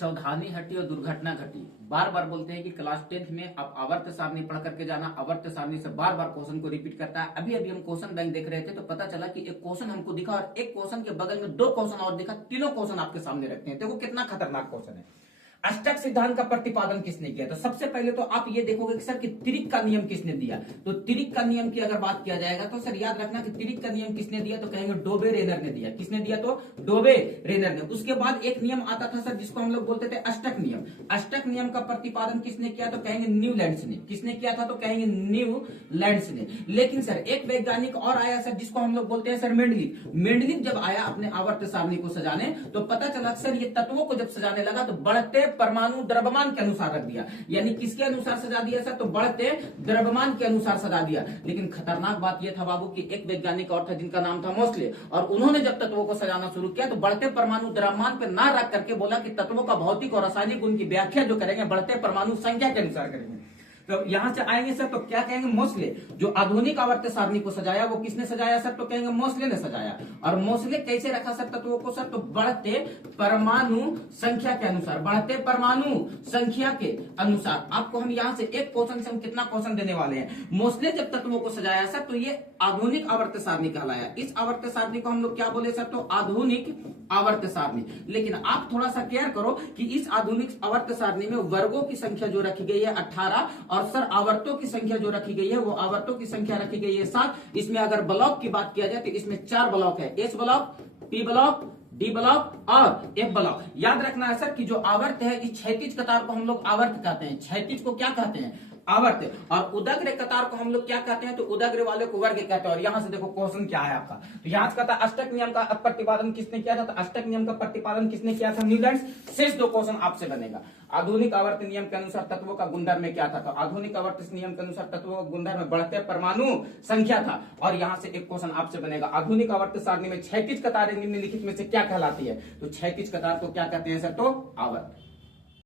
सावधानी हटी और दुर्घटना घटी। बार बार बोलते हैं कि क्लास 10th में आप आवर्त सारणी पढ़ करके जाना। आवर्त सारणी से बार बार क्वेश्चन को रिपीट करता है। अभी अभी हम क्वेश्चन बैंक देख रहे थे तो पता चला कि एक क्वेश्चन हमको दिखा और एक क्वेश्चन के बगल में दो क्वेश्चन और दिखा। तीनों क्वेश्चन आपके सामने रखते हैं। देखो कितना खतरनाक क्वेश्चन है। अष्टक सिद्धांत का प्रतिपादन किसने किया? तो सबसे पहले तो आप ये देखोगे कि सर कि त्रिक का नियम किसने दिया। तो त्रिक का नियम की अगर बात किया जाएगा तो सर याद रखना कि त्रिक का नियम किसने दिया, तो कहेंगे डोबे रेनर ने दिया। किसने दिया? तो डोबे रेनर ने। उसके बाद एक नियम आता था सर जिसको हम लोग बोलते थे अष्टक नियम। अष्टक नियम का प्रतिपादन किसने किया? तो कहेंगे न्यूलैंड्स ने। किसने किया था? तो कहेंगे न्यूलैंड्स ने। लेकिन सर एक वैज्ञानिक और आया सर जिसको हम लोग बोलते हैं सर मेंडलीव। मेंडलीव जब आया अपने आवर्त सारणी को सजाने तो पता चला सर ये तत्वों को जब सजाने लगा तो बढ़ते परमाणु द्रव्यमान के अनुसार रख दिया। यानी किसके अनुसार सजा दिया सर? तो बढ़ते द्रव्यमान के अनुसार सजा दिया। लेकिन खतरनाक बात यह था बाबू कि एक वैज्ञानिक और था जिनका नाम था मोस्ले, और उन्होंने जब तत्वों को सजाना शुरू किया तो बढ़ते परमाणु द्रव्यमान पे ना रख करके बोला कि तत्वों का भौतिक और रासायनिक गुण की व्याख्या जो करेंगे बढ़ते परमाणु संख्या के अनुसार करेंगे। तो यहां से आएंगे सर तो क्या कहेंगे? मोस्ले। जो आधुनिक आवर्त सारणी को सजाया वो किसने सजाया सर? तो कहेंगे मोस्ले ने सजाया। और मोस्ले कैसे रखा सर तत्वों को सर? तो बढ़ते परमाणु संख्या के अनुसार। बढ़ते परमाणु संख्या के अनुसार। आपको हम यहां से एक क्वेश्चन से हम कितना क्वेश्चन देने वाले हैं। मोस्ले जब तत्वों को सजाया सर तो ये आधुनिक आवर्त सारणी कहलाया। इस आवर्त सारणी को हम लोग क्या बोले सर? तो आधुनिक आवर्त सारणी। लेकिन आप थोड़ा सा केयर करो कि इस आधुनिक आवर्त सारणी में वर्गों की संख्या जो रखी गई है 18, और सर आवर्तों की संख्या जो रखी गई है वो आवर्तों की संख्या रखी गई है 7। इसमें अगर ब्लॉक की बात किया जाए तो इसमें 4 ब्लॉक है। S block, P block, D block और एफ ब्लॉक। याद रखना है सर कि जो आवर्त है इस क्षैतिज कतार को हम लोग आवर्त कहते हैं। क्षैतिज को क्या कहते हैं? आवर्त। और उदग्र कतार को हम लोग क्या कहते हैं? तो उदग्र वाले को वर्ग कहते हैं। और यहां से देखो क्वेश्चन क्या है आपका। तो यहां से कहता है अष्टक नियम का प्रतिपादन किसने किया था? तो अष्टक नियम का प्रतिपादन किसने किया था? न्यूलैंड्स। शेष दो क्वेश्चन आपसे बनेगा। आधुनिक आवर्त नियम के अनुसार तत्वों का गुणधर्म में क्या था? तो आधुनिक आवर्त नियम के अनुसार तत्वों का गुणधर्म में बढ़ते परमाणु संख्या था। और यहां से एक क्वेश्चन आपसे बनेगा आधुनिक आवर्त सारणी में क्षैतिज कतारें निम्नलिखित में से क्या कहलाती है? तो क्षैतिज कतार को क्या कहते हैं सर? तो आवर्त।